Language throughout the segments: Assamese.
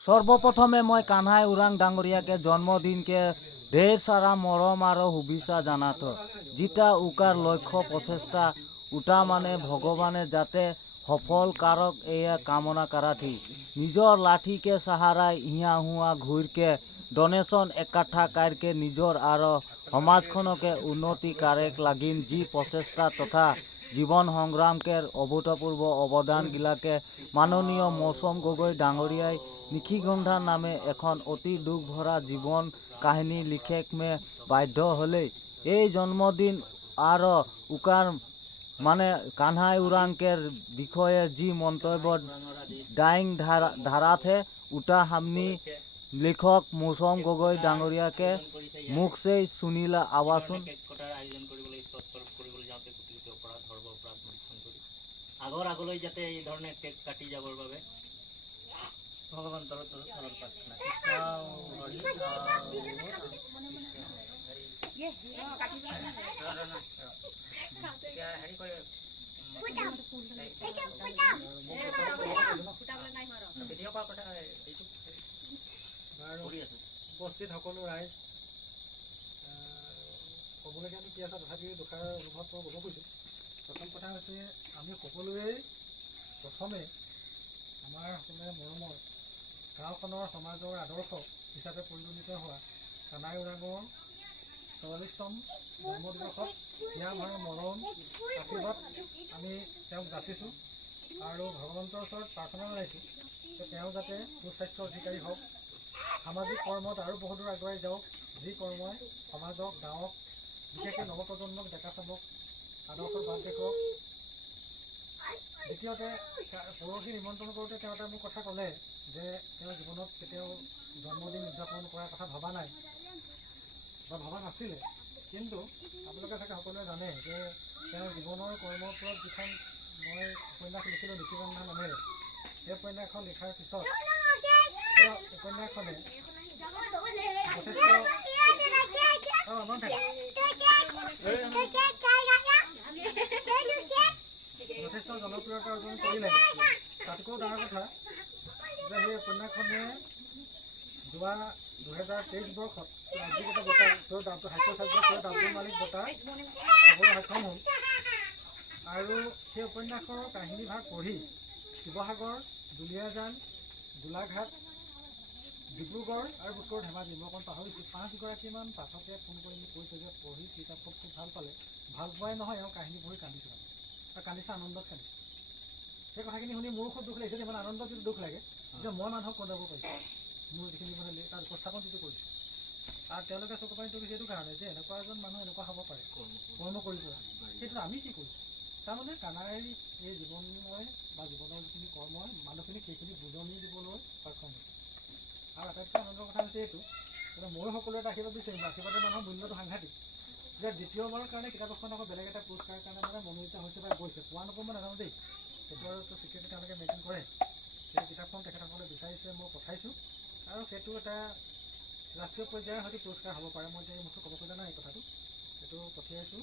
सर्वप्रथमे मैं कान्हाई उरांग डांगरिया के जन्मदिन के ढेर सारा मरम और शुभेच्छा जानात जिता उकार लक्ष्य प्रचेष्टा उटा माने भगवाने जाते सफल कारक एया कामना करा थी निजर लाठी के सहारा इहाँ हुआ घूर के डोनेशन इकट्ठा करके निजर और समाजखन के उन्नति कारक लागिन जी प्रचेष्टा तथा जीवन संग्राम के अभूतपूर्व अवदान गिलाके माननीय मौसम गगৈ डांगरियाई निशिगंधा नामे एखन अति दुख भरा जीवन काहिनी लिखेक में बाध्य हले এই जन्मदिन और उकार माने कान्हाई उरांकेर विषये जी मंतव्य डाइंग धारा थे उटा हमनी लेखक मौसम गगৈ डांगरिया के मुख से सुनीला आवासुन আগৰ আগলৈ যাতে এই ধৰণে কেক কাটি যাবৰ বাবে ভগৱন্তৰ চৰণৰ প্ৰাৰ্থনা উপস্থিত সকলো ৰাইজ ক'বলগীয়া কি আছে তথাপিও দুখাৰ অনুভৱ মই ক'ব খুজিছোঁ। প্ৰথম কথা হৈছে আমি সকলোৱে প্ৰথমে আমাৰ সকলোৰে মৰমৰ গাঁওখনৰ সমাজৰ আদৰ্শ হিচাপে পৰিগণিত হোৱা কানাই ওৰাঙৰ 44তম জন্মদিৱসত হিয়া ভৰা মৰম আশীৰ্বাদ আমি তেওঁক যাচিছোঁ আৰু ভগৱন্তৰ ওচৰত প্ৰাৰ্থনা জনাইছোঁ যে তেওঁ যাতে সুস্বাস্থ্যৰ অধিকাৰী হওক, সামাজিক কৰ্মত আৰু বহুদূৰ আগুৱাই যাওক, যি কৰ্মই সমাজক গাঁৱক বিশেষকৈ নৱপ্ৰজন্মক ডেকা চামক আদৰ্শৰ বাট দেখুৱাওক। দ্বিতীয়তে পৰহি নিমন্ত্ৰণ কৰোঁতে তেওঁ এটা মোক কথা ক'লে যে তেওঁ জীৱনত কেতিয়াও জন্মদিন উদযাপন কৰাৰ কথা ভবা নাই বা ভবা নাছিলে, কিন্তু আপোনালোকে চাগে সকলোৱে জানে যে তেওঁৰ জীৱনৰ কৰ্মৰ ওপৰত যিখন মই উপন্যাস লিখিলোঁ নিশিগন্ধা নামেৰে, সেই উপন্যাসখন লিখাৰ পিছত উপন্যাসখনে যথেষ্ট জনপ্ৰিয়তা অৰ্জন কৰিলে। তাতকৈও ডাঙৰ কথা যে সেই উপন্যাসখনে যোৱা 2023 বৰ্ষত ৰাজ্যিকতা বঁটা সাহিত্য আব্দুল মালিক বঁটা পাবলৈ সক্ষম হ'ল আৰু সেই উপন্যাসৰ কাহিনীভাগ পঢ়ি শিৱসাগৰ, দুলীয়াজান, গোলাঘাট, ডিব্ৰুগড় আৰু উত্তৰ ধেমাজি, মই অকণ পাহৰিছোঁ, 5গৰাকীমান পাঠকে ফোন কৰি মোক কৈছে যে পঢ়ি কিতাপখন খুব ভাল পালে, ভাল পোৱাই নহয় এওঁ কাহিনী পঢ়ি কান্দিছে আৰু কান্দিছে, আনন্দত কান্দিছে। সেই কথাখিনি শুনি মোৰো খুব দুখ লাগিছে, ইমান আনন্দত যিটো দুখ লাগে যে মই মানুহক কন্দাব পাৰিছোঁ মোৰ যিখিনি মানে তাৰ উপস্থাপন যিটো কৰিছোঁ। আৰু তেওঁলোকে চকু পানী তুলিছে এইটো কাৰণে যে এনেকুৱা এজন মানুহ এনেকুৱা হ'ব পাৰে কৰ্ম কৰি পৰা, সেইটো আমি কি কৰিছোঁ। তাৰমানে কানাইৰ এই জীৱনময় বা জীৱনৰ যিখিনি কৰ্মই মানুহখিনিক সেইখিনি বুজনি দিবলৈ সক্ষম হৈছে। আৰু আটাইতকৈ আনন্দৰ কথা হৈছে এইটো যে ময়ো সকলো এটা আশীৰ্বাদ বিচাৰিম, আশীৰ্বাদৰ মানুহৰ মূল্যটো সাংঘাতিক, যে দ্বিতীয়বাৰৰ কাৰণে কিতাপ এখন আকৌ বেলেগ এটা পুৰস্কাৰৰ কাৰণে মানে মনোনীত হৈছে বা গৈছে, পোৱা নোপোৱা মই নাজানো দেই, সেইটো আৰু চিক্ৰেট তেওঁলোকে মেইনটেইন কৰে। সেই কিতাপখন তেখেতসকলে বিচাৰিছে, মই পঠাইছোঁ আৰু সেইটো এটা ৰাষ্ট্ৰীয় পৰ্যায়ৰ হয়তো পুৰস্কাৰ হ'ব পাৰে, মই এতিয়া এই মুখত ক'ব খোজা নাই এই কথাটো, সেইটো পঠিয়াইছোঁ।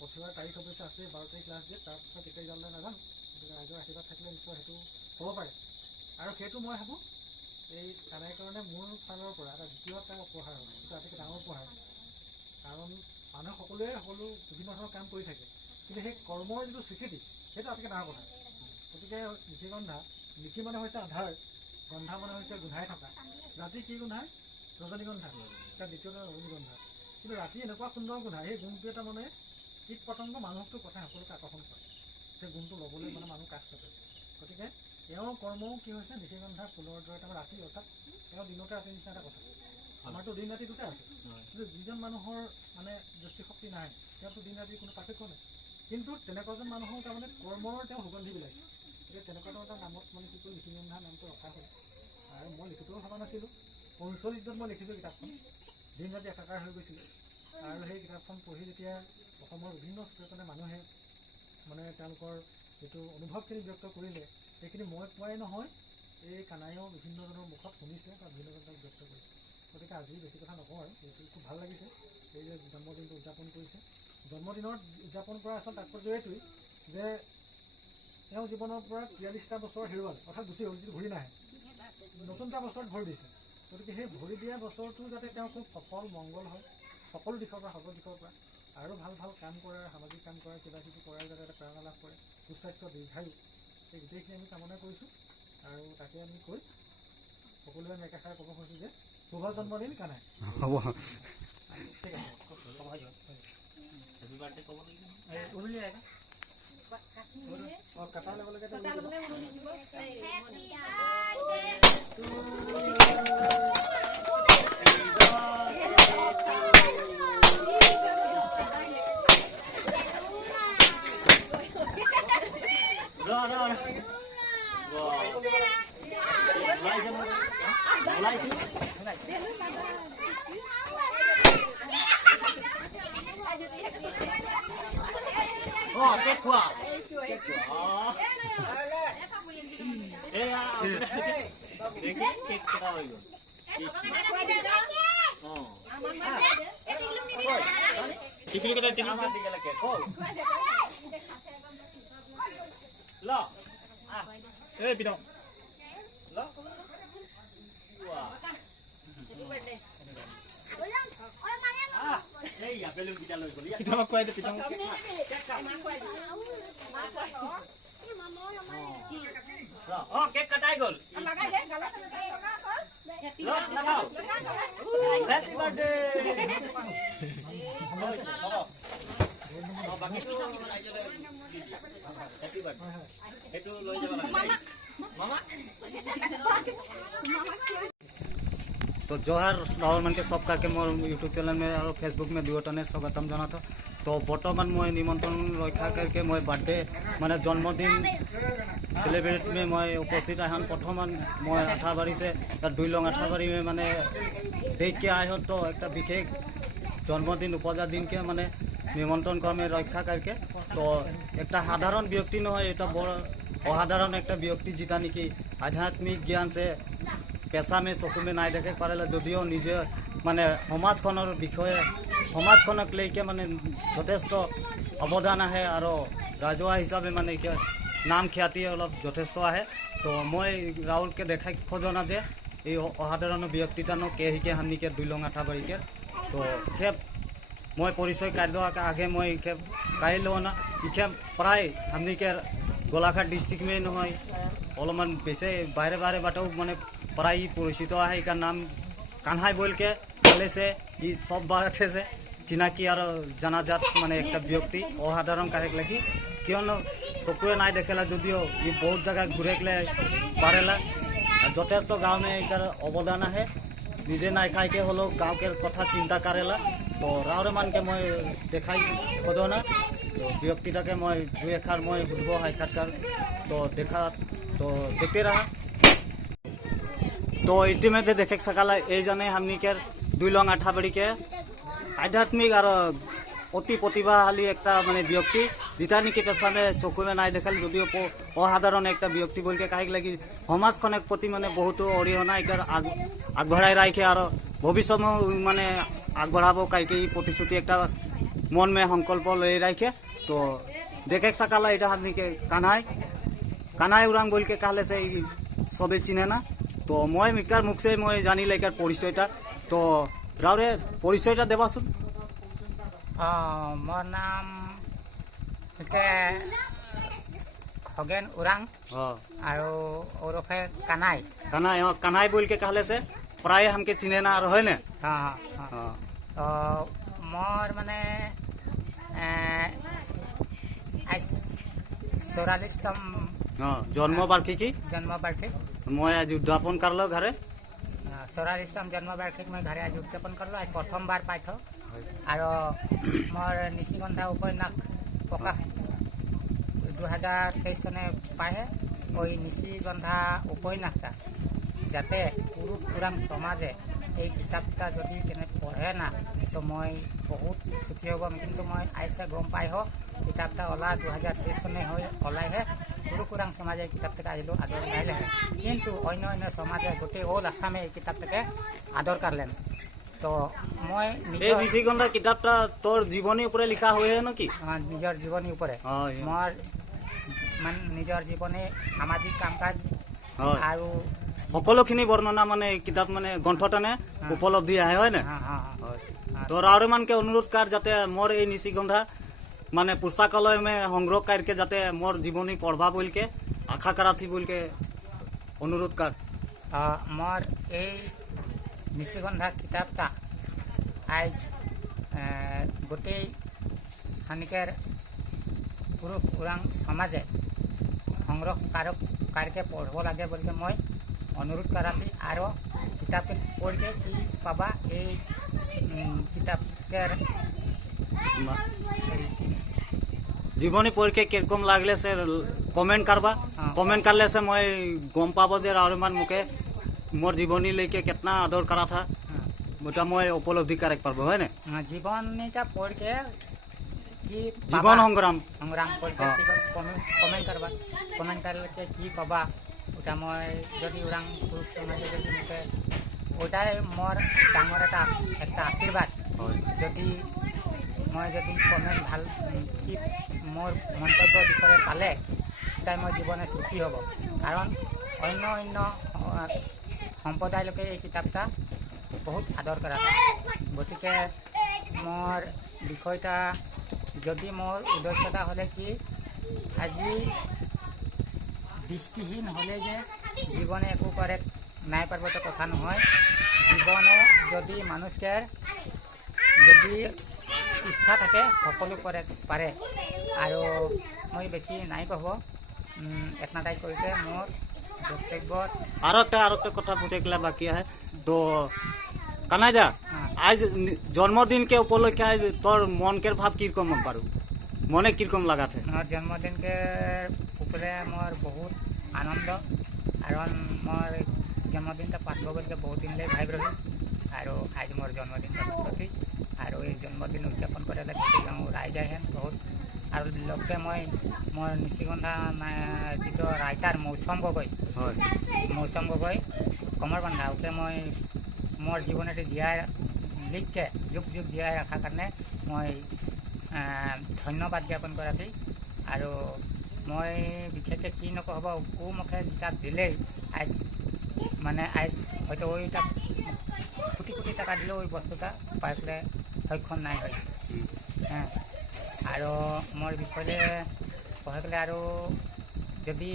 পঠিওৱাৰ তাৰিখ অৱশ্যে আছে 12 তাৰিখ লাষ্ট ডেট, তাৰপিছত কেতিয়া যাবলৈ নাজানো, গতিকে ৰাইজৰ আশীৰ্বাদ থাকিলে নিশ্চয় সেইটো হ'ব পাৰে। আৰু সেইটো মই ভাবোঁ এই কানাইৰ কাৰণে মোৰ ফালৰ পৰা এটা দ্বিতীয় এটা উপহাৰ হ'ব, সেইটো আটাইতকৈ ডাঙৰ উপহাৰ। কাৰণ মানুহে সকলোৱে বিভিন্ন ধৰণৰ কাম কৰি থাকে, কিন্তু সেই কৰ্মৰ যিটো স্বীকৃতি সেইটো আটাইতকৈ ডাঙৰ কথা। গতিকে নিশিগন্ধা, নিশি মানে হৈছে আন্ধাৰ, গন্ধা মানে হৈছে গোন্ধাই থকা, ৰাতি কি গোন্ধায়? ৰজনীগন্ধা, তাৰ দ্বিতীয়তে ৰজনীগন্ধা। কিন্তু ৰাতি এনেকুৱা সুন্দৰ গোন্ধায়, সেই গুণটো এটা মানে কীট পতংগ মানুহকতো কথা সকলোকে আকৰ্ষণ কৰে, সেই গুণটো ল'বলৈ মানে মানুহ কাষ চাপে। গতিকে তেওঁৰ কৰ্মও কি হৈছে নিশিগন্ধাৰ ফুলৰ দৰে, তাৰমানে ৰাতি অৰ্থাৎ তেওঁ দিনতে আছে নিচিনা এটা কথা। আমাৰতো দিন ৰাতি দুটা আছে, কিন্তু যিজন মানুহৰ মানে দৃষ্টিশক্তি নাই তেওঁতো দিন ৰাতিৰ কোনো পাৰ্থক্য নাই, কিন্তু তেনেকুৱা এজন মানুহৰ তাৰমানে কৰ্মৰ তেওঁ সুগন্ধি বিলাইছে। গতিকে তেনেকুৱা এটা নামত মানে কি কৰি নিশিগন্ধা নামটো ৰখা হ'ল। আৰু মই লিখিবও ভবা নাছিলোঁ, 45 দিনত মই লিখিছোঁ কিতাপখন, দিন ৰাতি একাকাৰ হৈ গৈছিলে। আৰু সেই কিতাপখন পঢ়ি যেতিয়া অসমৰ বিভিন্ন স্তৰৰ মানুহে মানে তেওঁলোকৰ যিটো অনুভৱখিনি ব্যক্ত কৰিলে, সেইখিনি মই কোৱাই নহয়, এই কানাইও বিভিন্নজনৰ মুখত শুনিছে বা বিভিন্নজনক ব্যক্ত কৰিছে। গতিকে আজি বেছি কথা নকওঁ আৰু, এইটো খুব ভাল লাগিছে এই যে জন্মদিনটো উদযাপন কৰিছে। জন্মদিনত উদযাপন কৰা আচল তাৎপৰ্য এইটোৱেই যে তেওঁ জীৱনৰ পৰা 43টা বছৰ হেৰুৱালে, অৰ্থাৎ গুচি গ'ল, যিটো ঘূৰি নাহে। নতুন এটা বছৰত ভৰি দিছে। গতিকে সেই ভৰি দিয়া বছৰটো যাতে তেওঁ খুব সফল মংগল হয়, সকলো দিশৰ পৰা সকলো দিশৰ পৰা আৰু ভাল ভাল কাম কৰে, সামাজিক কাম কৰে, কিবা কিবি কৰাৰ যাতে এটা প্ৰেৰণা লাভ কৰে, সুস্বাস্থ্য দীৰ্ঘায়ু, এই গোটেইখিনি আমি কামনা কৰিছোঁ। আৰু তাকে আমি কৈ সকলোৱে আমি একেষাৰে ক'ব খুজিছোঁ যে শুভ জন্মদিন কানাই। হ'ব। ঠিক আছে, হেপী বাৰ্থডে ক'ব লাগিব। কটাৰ লগে লগে কেক খোৱা কেক কটা হৈ গ'ল। টিকলি কটা টিকলি কেক ল এই পিটং ল এই বেলুন পিঠা লৈ গ'ল পিঠা খুৱাই দে পিঠা কেক কটাই গ'ল। হেপী বাৰ্থডে সেইটো লৈ যাব লাগে মামা। तो जोहार राहुल मन के सबका के मोर यूट्यूब चैनल में और फेसबुक में दुयोटने स्वागतम जनातो। तो बर्तमान मैं निमंत्रण रक्षा करके मैं बर्थडे माने जन्मदिन सेलिब्रेट में मैं उपस्थित आहान प्रथम मैं आठाबाड़ी से 2 लंग आठाबाड़ी में माने देख के आए हो। तो एक विशेष जन्मदिन उपजा दिन के माने निमंत्रण क्रमे रक्षा करके तो एक साधारण व्यक्ति नहय एटा बड़ असाधारण एक व्यक्ति जिता निकी आध्यात्मिक ज्ञान से पेशा में चकु में नाई देखे पारे जदिओ निजे माने समाजखনৰ বিষয়ে समाजखनक लेके माने যথেষ্ট अवदान आहे और राजवा हिसाबे माने नाम ख्याति अलग যথেষ্ট आहे। तो मैं राहुल के देखा खोजना जे ये असाधारण व्यक्तितानो के हिके हमनी के 2 लंग आठाबाड़ी के तो खेप मैं परिचय कार्य आगे मैं खेप काई लो ना इखे प्राय हमनी के गोलाघाट डिस्ट्रिक्ट में নহয় अलमान बेसे बाहरे बाहरे बाटो माने प्राय परिचित है। इसका नाम कान्हाई बोल के पहले से ये सब बाटे से चिनाकी और जनाजात माने एक व्यक्ति असाधारण काहे लगी क्यों चकुए ना देखेला जदिओ ये बहुत जगह घूरे के पारेला যথেষ্ট गाँव में एक अवदान है। निजे ना खाई के हलो गाँव के कथा चिंता करेला। तो रावरे मान के मैं देखाई खोजो ना तो व्यक्तिटा के मैं 2 एखार मैं सुधबो साक्षात्कार तो देखा तो देखते रहा। तो इतिमध्ये देखे सकाला एजने हमनी के 2 लंग आठाबाड़ी के आध्यात्मिक और अति प्रतिभाशाली एक माने व्यक्ति जिता निकी पेशा में चकु में नाई देखाल जदिओ असाधारण एक व्यक्ति बोल के कहे लगी समाजखनक प्रति माने बहुत अरिहना एक आगबढ़ाई राखे और भविष्य में माने आगबढ़ाबो कई प्रतिश्रुति एक मन में संकल्प ले राखे। तो देखे सकाला इटा हमनी के कान्हाई उरांग बोल के कहले से सबे चिने ना। तो मैं मिकार मुख से मैं जानी लेकर परिचयटा तो रावरे परिचयटा देवासुन। मोर नाम के खगेन उरांग और ओरफे कान्हाई बोल के कहले से प्राय हमके चिने ना रहे ने। हाँ हाँ तो मोर माने 44तम जन्म वार्षिकी मैं आज उद्यापन करलो घरे 44तम जन्म वार्षिक मैं घरे आज उद्यापन करलो आज प्रथम बार पाइथ और मोर निशिगंधा उपन्यास प्रकाश 2023 सने पाए ওই নিশিগন্ধা উপন্যাসটা যাতে পুৰুষ পুৰাণ সমাজে এই কিতাপটা যদি কেনে পঢ়ে না তো মই বহুত সুখী হ'ম। কিন্তু মই আইসা গম পাই হ কিতাপটা ওলা 2023 সনে হৈ ওলাইহে পুৰুষ পুৰাণ সমাজে কিতাপটা আজিলো আদৰ নাইলে কিন্তু অন্য অন্য সমাজে গোটেই অল আসামে এই কিতাপটাকে আদর করলেন। তো মই এই নিশিগন্ধা কিতাপটা তোর জীবনী উপরে লিখা হয়ে নাকি? নিজের জীবনী উপরে মোর মানে নিজের জীবনে সামাজিক কাম কাজ আর সকলোখিনি বৰ্ণনা মানে এই কিতাপ মানে গ্ৰন্থটানে উপলব্ধি আহে হয় না তো আৰু মানকে অনুৰোধ কাৰ যাতে মোৰ এই নিশিগন্ধা মানে পুস্তকালয় में সংগ্ৰহ करके যাতে মোর জীবনী পড়বা বলকে আশা করাথি বলকে অনুরোধ কার মোর এই নিশিগন্ধা কিতাপটা আজ গোটেই হানিকের পুরুষ ওরাং সমাজে সংগ্রহ কারকে পড়ব লাগে বলকে মই অনুরোধ করাথি আর কিতাপ পড়কে কি পাবা এই কিতাপের জীবনী পড়কে কিরকম লাগলে সে কমেন্ট করবা কমেন্ট করলে সে মই গম পাব যে আৰু মান মুকে মোর জীবনী লেকে কিतना আদর করা था ওটা মই উপলব্ধি করে পারবো হয় না জীবনীটা পড়কে কি জীবন সংগ্রাম পড়কে কমেন্ট করবা কমেন্ট করলে কি পাবা ওটা মই যদি ওরাং পুরুষ সমাজে যদি মুকে ওটাই মোর ডাঙর একটা আশীর্বাদ যদি মই যদি কমেন্ট ভাল কি মোর মন্তব্য বিষয়ে পালে তাই মই জীবনে সুখী হব কারণ অন্য অন্য সম্প্রদায় লোকে এই কিতাপটা বহুত আদর করা গতিকে মোর বিষয়টা যদি মোর উদ্দেশ্যটা হলে কি আজি দৃষ্টিহীন হলে যে জীবনে একো করে নাই পারব তো কথা নহয় জীবনে যদি মানুষকে যদি ইচ্ছা থাকে সকলো করে পারে আর মই বেশি নাই কব এতনাটাই কইতে মোর বক্তব্য আর একটা কথা বুঝেগলা বাকি আছে তো কানাইদা আজ জন্মদিন के উপলক্ষে আজ তোর মনকের ভাব কিরকম পারু মনে কিরকম লাগাতে মোর জন্মদিনকে উপরে মোর বহুত আনন্দ কারণ মোর জন্মদিনটা পাতব বলকে বহুত দিন লে ভাবি রহি আর আজ মোর জন্মদিনটা প্রতি আর এই জন্মদিন উদযাপন করে গাঁও রাইজ আহে বহুত আর লগে মই মোর নিশিগন্ধা যিটো রাইটার মৌসুম গগৈ কমর বান্ধা ওকে মই মোর জীবনে জীয়াই লিখকে যুগ যুগ জীয়াই রাখার কারণে মই ধন্যবাদ জ্ঞাপন করাতে আর মই বিশেষকে কি নকব ও মুখে যেটা দিলেই আজ মানে আজ হয়তো ওইটা কোটি কোটি টাকা দিলেও ওই বস্তুটা পাই পেলে সক্ষম নাই হয় হ্যাঁ আর মোর বিষয়ে কহে গেলে আর যদি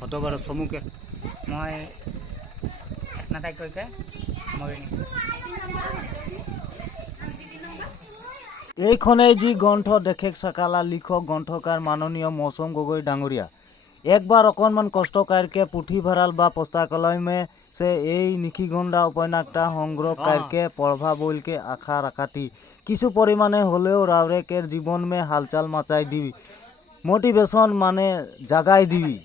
হতবাৰ চমুকে মই এতনাটাই কৈকে মৰি নিম এইখনেই যি গ্ৰন্থ দেশেক চাকালা লিখক গ্ৰন্থকাৰ মাননীয় মৌসুম গগৈ ডাঙৰীয়া একবাৰ অকনমান কষ্ট करके পুথিভঁৰাল বা पुस्तकालय में से এই নিশিগন্ধা উপন্যাসটা সংগ্রহ करके पढ़वा बोल के आशा रखाती কিছু পরিমাণে হলেও রাউরেকের জীবন में हालचाल मचाई दिवी मोटिवेशन माने जगाई दिवी